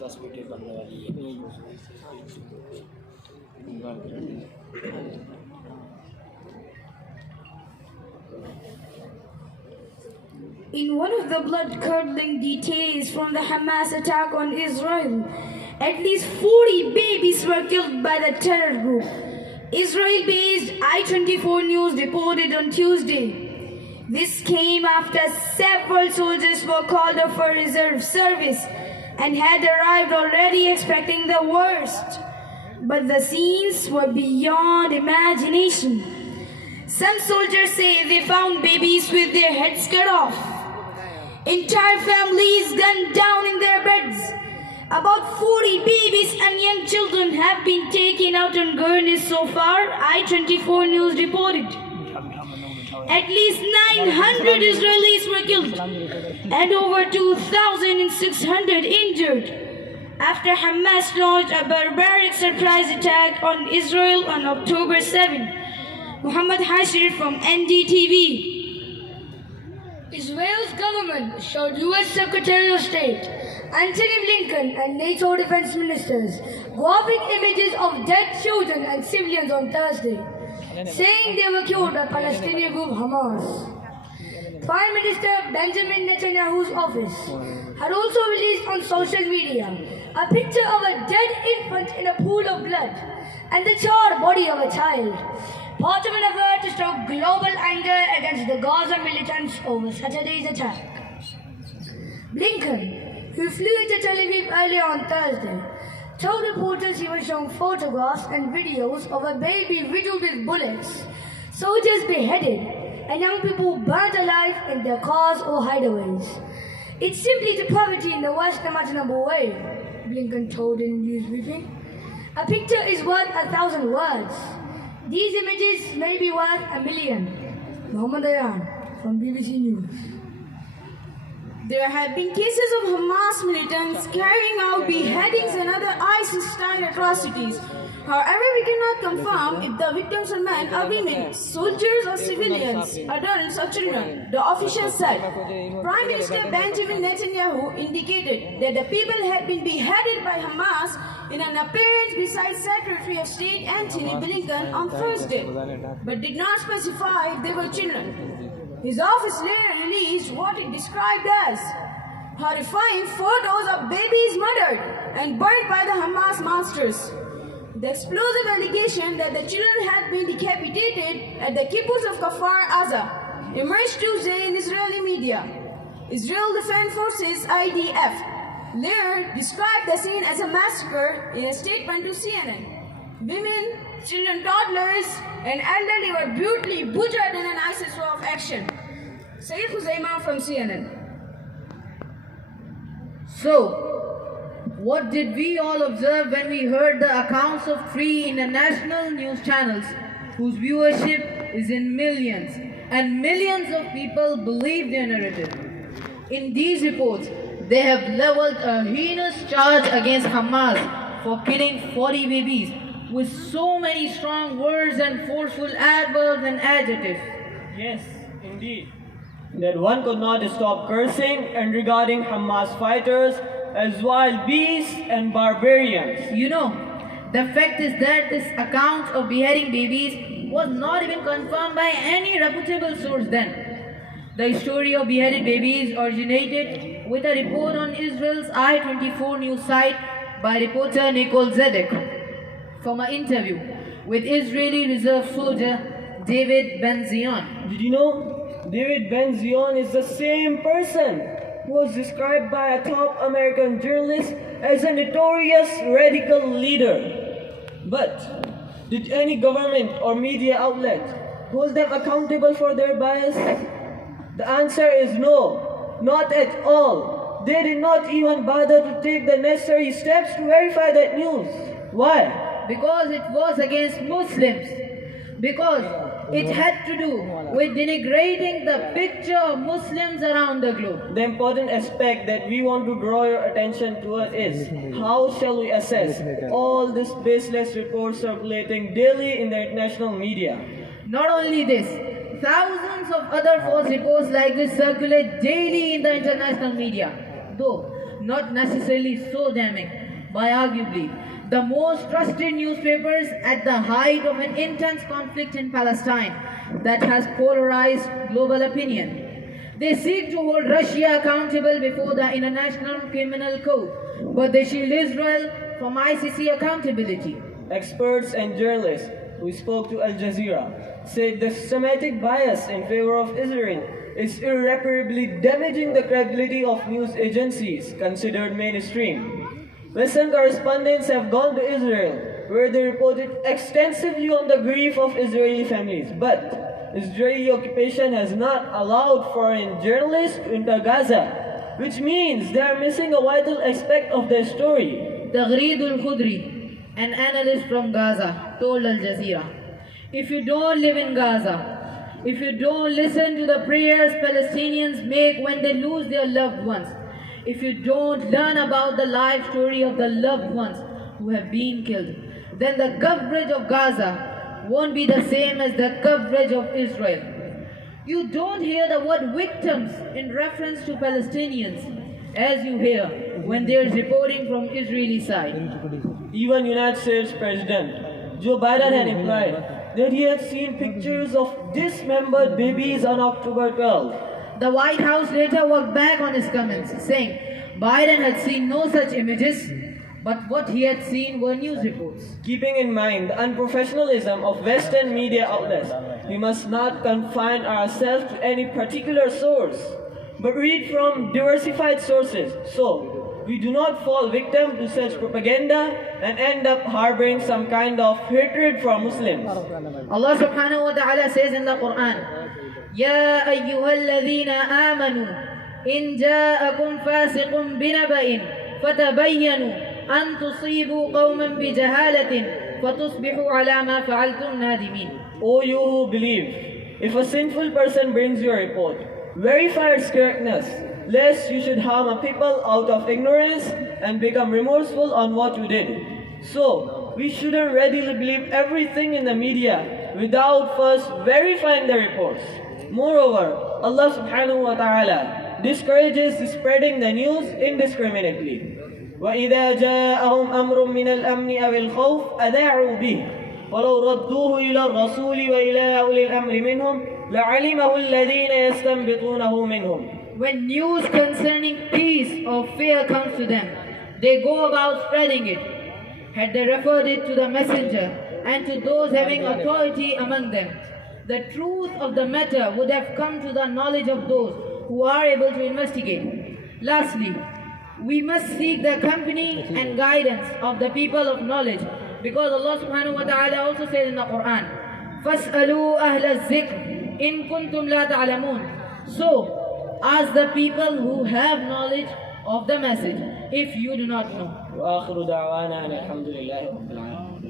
10 ویڈیو بننے والی ہے. In one of the blood-curdling details from the Hamas attack on Israel, at least 40 babies were killed by the terror group. Israel-based I-24 News reported on Tuesday. This came after several soldiers were called up for reserve service and had arrived already expecting the worst. But the scenes were beyond imagination. Some soldiers say they found babies with their heads cut off. Entire families gunned down in their beds. About 40 babies and young children have been taken out on gurneys so far, I-24 News reported. At least 900 Israelis were killed and over 2,600 injured after Hamas launched a barbaric surprise attack on Israel on October 7. Muhammad Hashir from NDTV. Israel's government showed U.S. Secretary of State Antony Blinken and NATO defense ministers graphic images of dead children and civilians on Thursday, saying they were killed by Palestinian group Hamas. Prime Minister Benjamin Netanyahu's office had also released on social media a picture of a dead infant in a pool of blood and the charred body of a child, part of an effort to stoke global anger against the Gaza militants over Saturday's attack. Blinken, who flew into Tel Aviv earlier on Thursday, told reporters he was shown photographs and videos of a baby riddled with bullets, soldiers beheaded, and young people burnt alive in their cars or hideaways. It's simply depravity in the worst imaginable way, Blinken told in a news briefing. A picture is worth 1,000 words. These images may be worth 1,000,000. Muhammad Ayan from BBC News. There have been cases of Hamas militants carrying out beheadings and other ISIS-style atrocities. However, we cannot confirm if the victims are men or women, soldiers or civilians, adults or children, the official said. Prime Minister Benjamin Netanyahu indicated that the people had been beheaded by Hamas in an appearance beside Secretary of State Antony Blinken on Thursday, but did not specify if they were children. His office later released what it described as horrifying photos of babies murdered and burned by the Hamas monsters. The explosive allegation that the children had been decapitated at the kibbutz of Kfar Aza emerged Tuesday in Israeli media. Israel Defense Forces IDF later described the scene as a massacre in a statement to CNN. Women, children, toddlers, and elderly were brutally butchered in an ISIS war of action. Saeed Khuzaima from CNN. So, what did we all observe when we heard the accounts of 3 international news channels whose viewership is in millions, and millions of people believe their narrative? In these reports, they have leveled a heinous charge against Hamas for killing 40 babies with so many strong words and forceful adverbs and adjectives. Yes, indeed. That one could not stop cursing and regarding Hamas fighters as wild beasts and barbarians. You know, the fact is that this account of beheading babies was not even confirmed by any reputable source then. The story of beheaded babies originated with a report on Israel's I-24 news site by reporter Nicole Zedek from an interview with Israeli reserve soldier David Ben-Zion. Did you know David Ben-Zion is the same person who was described by a top American journalist as a notorious radical leader? But did any government or media outlet hold them accountable for their bias? The answer is no, not at all. They did not even bother to take the necessary steps to verify that news. Why? Because it was against Muslims. Because it had to do with denigrating the picture of Muslims around the globe. The important aspect that we want to draw your attention toward is how shall we assess all these baseless reports circulating daily in the international media? Not only this, thousands of other false reports like this circulate daily in the international media. Though not necessarily so damning, by arguably the most trusted newspapers at the height of an intense conflict in Palestine that has polarized global opinion. They seek to hold Russia accountable before the International Criminal Court, but they shield Israel from ICC accountability. Experts and journalists who spoke to Al Jazeera said the systematic bias in favor of Israel is irreparably damaging the credibility of news agencies considered mainstream. Western correspondents have gone to Israel, where they reported extensively on the grief of Israeli families, but Israeli occupation has not allowed foreign journalists to enter Gaza, which means they are missing a vital aspect of their story. Taghreed al-Khudri, an analyst from Gaza, told Al Jazeera, "If you don't live in Gaza, if you don't listen to the prayers Palestinians make when they lose their loved ones, if you don't learn about the life story of the loved ones who have been killed, then the coverage of Gaza won't be the same as the coverage of Israel. You don't hear the word victims in reference to Palestinians as you hear when there is reporting from Israeli side." Even United States President Joe Biden had implied that he had seen pictures of dismembered babies on October 12th. The White House later walked back on his comments, saying Biden had seen no such images, but what he had seen were news reports. Keeping in mind the unprofessionalism of Western media outlets, we must not confine ourselves to any particular source, but read from diversified sources, so we do not fall victim to such propaganda and end up harboring some kind of hatred for Muslims. Allah subhanahu wa ta'ala says in the Quran, "Ya ayyuhalladhina amanu, in ja'akum fasiqun binaba'in, fatabayyanu an tusibu qawman bijahalatin, fatusbihu ala ma fa'altum nadimin." O you who believe, if a sinful person brings you a report, verify its correctness, lest you should harm a people out of ignorance and become remorseful on what you did. So, we shouldn't readily believe everything in the media without first verifying the reports. Moreover, Allah subhanahu wa ta'ala discourages spreading the news indiscriminately. وَإِذَا جَاءَهُمْ أَمْرٌ مِّنَ الْأَمْنِ أَوِ الْخَوْفِ أَذَاعُوا بِهِ وَلَوْ رَدُّوهُ إِلَى الرَّسُولِ وَإِلَى أُولِي الْأَمْرِ مِنْهُمْ لَعَلِمَهُ الَّذِينَ يَسْتَنبِطُونَهُ مِنْهُمْ. When news concerning peace or fear comes to them, they go about spreading it. Had they referred it to the messenger and to those having authority among them, the truth of the matter would have come to the knowledge of those who are able to investigate. Lastly, we must seek the company and guidance of the people of knowledge, because Allah subhanahu wa ta'ala also says in the Quran, فَاسْأَلُوا أَهْلَ الذِّكْرِ إِن كُنتُمْ لَا تَعْلَمُونَ. So, ask the people who have knowledge of the message if you do not know. وآخر دعوانا أن الحمد لله رب العالمين.